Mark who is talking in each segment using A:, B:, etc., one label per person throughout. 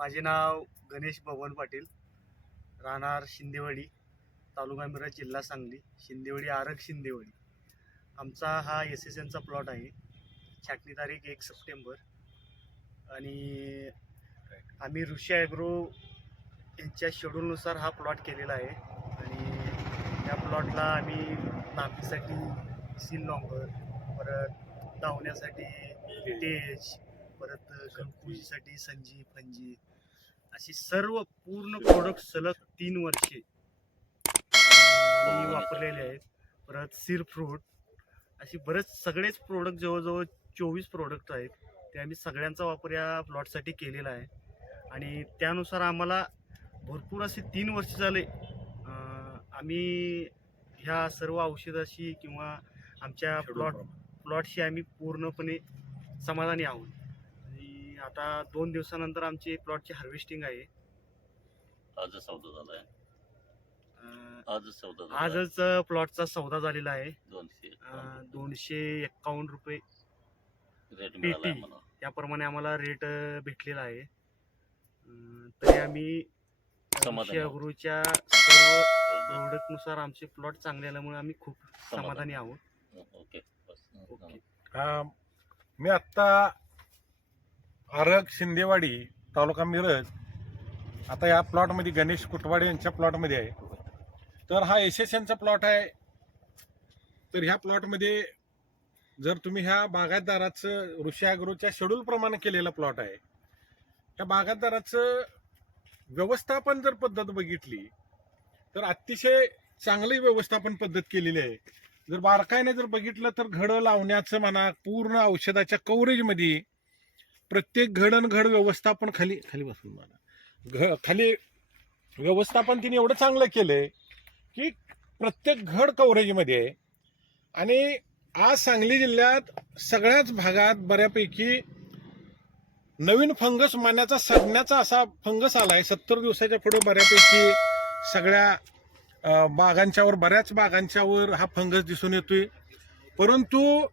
A: माझे नाव गणेश भगवान पाटील. राहणार शिंदेवाडी तालुका मिरज जिल्हा सांगली. शिंदेवाडी आरग शिंदेवाडी. आमचा हा एस एस एनचा प्लॉट आहे. छाटणी तारीख एक सप्टेंबर. आणि आम्ही ऋषी ॲग्रो यांच्या शेड्यूलनुसार हा प्लॉट केलेला आहे. आणि त्या प्लॉटला आम्ही नापीसाठी सील लॉंगर परत धावण्यासाठी तेज परत गणपुजीसाठी संजी फंजी अशी सर्व पूर्ण प्रोडक्ट सलग तीन वर्षे आम्ही वापरलेले आहेत. परत सीर फ्रूट अशी बरेच सगळेच प्रोडक्ट जवळजवळ चोवीस प्रोडक्ट आहेत. ते आम्ही सगळ्यांचा वापर या प्लॉटसाठी केलेला आहे. आणि त्यानुसार आम्हाला भरपूर असे तीन वर्ष झाले आम्ही ह्या सर्व औषधाशी किंवा आमच्या प्लॉट प्लॉटशी आम्ही पूर्णपणे समाधानी आहोत. आता दोन दिवसानंतर आमची प्लॉटची हार्वेस्टिंग आहे.
B: आजच सौदा झालाय.
A: अं,
B: आजच सौदा.
A: आजच प्लॉटचा सौदा झालेला आहे.
B: दोनशे
A: अं, दोनशे एक्कावन्न रुपये
B: रेट
A: पेटी.
B: मला
A: आम्हाला. रेट भेटलेला आहे. अं, तरी आम्ही
B: समाधानी आहोत.
A: सर्व प्रोडक्टनुसार आमचे प्लॉट चांगले आल्यामुळे आम्ही खूप समाधानी आहोत.
B: ओके. बस.
A: ओके.
C: अं, मी आत्ता आरग शिंदेवाडी तालुका मिरज. आता या प्लॉटमध्ये गणेश कुटवाडे यांच्या प्लॉटमध्ये आहे. तर हा एस एस एनचा प्लॉट आहे. तर ह्या प्लॉटमध्ये जर तुम्ही ह्या बागायतदाराचं ऋषी ॲग्रोच्या शेड्यूलप्रमाणे केलेला प्लॉट आहे. त्या बागायतदाराचं व्यवस्थापन जर पद्धत बघितली तर अतिशय चांगली व्यवस्थापन पद्धत केलेली आहे. जर बारकाईने जर बघितलं तर घडं लावण्याचं म्हणा पूर्ण औषधाच्या कव्हरेजमध्ये प्रत्येक घड व्यवस्थापन खाली खाली बसून म्हणा घ खाली व्यवस्थापन तिने एवढं चांगलं केलंय की प्रत्येक घड कव्हरेजमध्ये आहे आणि आज सांगली जिल्ह्यात सगळ्याच भागात बऱ्यापैकी नवीन फंगस मान्याचा सडण्याचा असा फंगस आलाय. सत्तर दिवसाच्या पुढे बऱ्यापैकी सगळ्या बागांच्यावर बऱ्याच बागांच्यावर हा फंगस दिसून येतोय. परंतु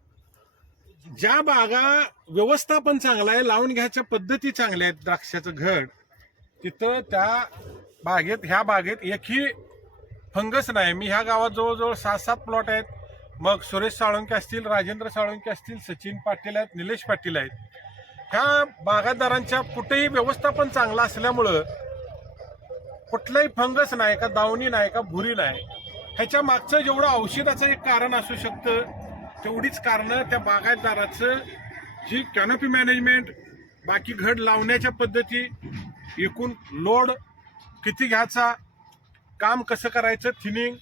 C: ज्या बागा व्यवस्थापन चांगलं आहे लावून घ्यायच्या पद्धती चांगल्या आहेत द्राक्षाचं घड तिथं त्या बागेत ह्या बागेत एकही फंगस नाही. मी ह्या गावात जवळजवळ सहा सात प्लॉट आहेत. मग सुरेश साळुंके असतील राजेंद्र साळुंके असतील सचिन पाटील आहेत निलेश पाटील आहेत. ह्या बागायतदारांच्या कुठेही व्यवस्थापन चांगलं असल्यामुळं कुठलंही फंगस नाही का दावणी नाही का भुरी नाही ह्याच्या मागचं जेवढं औषधाचं एक कारण असू शकतं तेवढीच कारणं त्या बागायतदाराचं जी कॅनोपी मॅनेजमेंट बाकी घड लावण्याच्या पद्धती एकूण लोड किती घ्यायचा काम कसं करायचं थिनिंग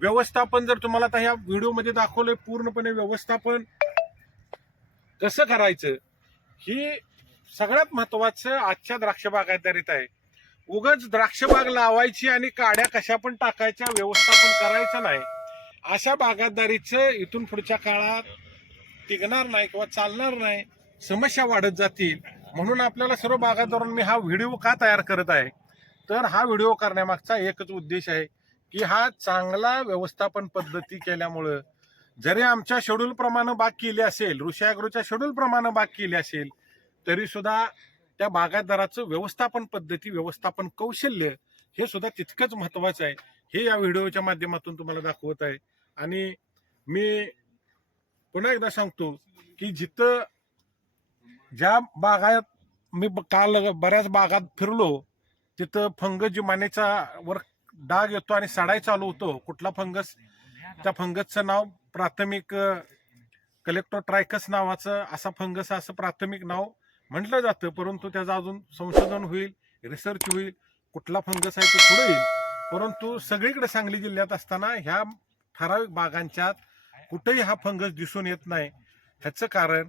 C: व्यवस्थापन जर तुम्हाला आता ह्या व्हिडिओमध्ये दाखवलंय पूर्णपणे व्यवस्थापन कसं करायचं ही सगळ्यात महत्वाचं आजच्या द्राक्ष बागायतदारीत आहे. उगाच द्राक्षबाग लावायची आणि काड्या कशा पण टाकायच्या व्यवस्थापन करायचं नाही. अशा बागायतदारीचं इथून पुढच्या काळात टिकणार नाही किंवा चालणार नाही समस्या वाढत जातील. म्हणून आपल्याला सर्व बागायतदारांनी मी हा व्हिडिओ का तयार करत आहे? तर हा व्हिडिओ करण्यामागचा एकच उद्देश आहे की हा चांगला व्यवस्थापन पद्धती केल्यामुळं जरी आमच्या शेड्यूलप्रमाणे बाग केली असेल ऋषयाग्रोच्या शेड्यूलप्रमाणे बाग केली असेल तरी सुद्धा त्या बागायतदाराचं व्यवस्थापन पद्धती व्यवस्थापन कौशल्य हे सुद्धा तितकंच महत्वाचं आहे. हे या व्हिडिओच्या माध्यमातून तुम्हाला दाखवत आहे. आणि मी पुन्हा एकदा सांगतो की जिथं ज्या बागात मी ब- काल बऱ्याच बागात फिरलो तिथं फंगस जी मानेचा वर डाग येतो आणि सडाई चालू होतो. कुठला फंगस? त्या फंगसचं नाव प्राथमिक कलेक्टर ट्रायकस नावाचं असा फंगस असं प्राथमिक नाव म्हटलं जातं. परंतु त्याचं अजून संशोधन होईल रिसर्च होईल कुठला फंगस आहे तो पुढे येईल. परंतु सगळीकडे सांगली जिल्ह्यात असताना ह्या ठराविक बागांच्यात कुठेही हा फंगस दिसून येत नाही. ह्याचं कारण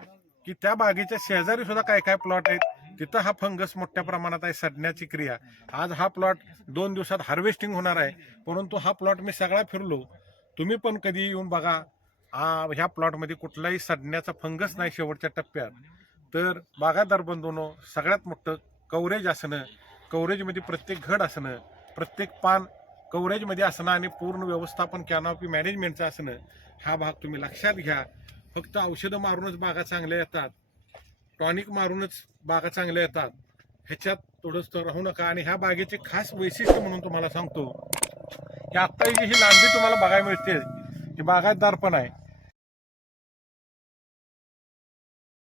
C: की त्या बागेच्या शेजारी सुद्धा काय काय प्लॉट आहेत तिथं हा फंगस मोठ्या प्रमाणात आहे सडण्याची क्रिया. आज हा प्लॉट दोन दिवसात हार्वेस्टिंग होणार आहे परंतु हा प्लॉट मी सगळा फिरलो. तुम्ही पण कधी येऊन बघा ह्या प्लॉटमध्ये कुठलाही सडण्याचा फंगस नाही शेवटच्या टप्प्यात. तर बागादार बंधूनो सगळ्यात मोठं कव्हरेज असणं कव्हरेजमध्ये प्रत्येक घड असणं प्रत्येक पान कव्हरेजमध्ये असणं आणि पूर्ण व्यवस्थापन कॅनॉपी मॅनेजमेंटचं असणं हा भाग तुम्ही लक्षात घ्या. फक्त औषधं मारूनच बागा चांगल्या येतात. टॉनिक मारूनच बागा चांगल्या येतात. ह्याच्यात थोडंसं राहू नका. आणि ह्या बागेचे खास वैशिष्ट्य म्हणून तुम्हाला सांगतो की आत्ता जी ही लांबी तुम्हाला बघायला मिळते ही बागायतदार पण आहे.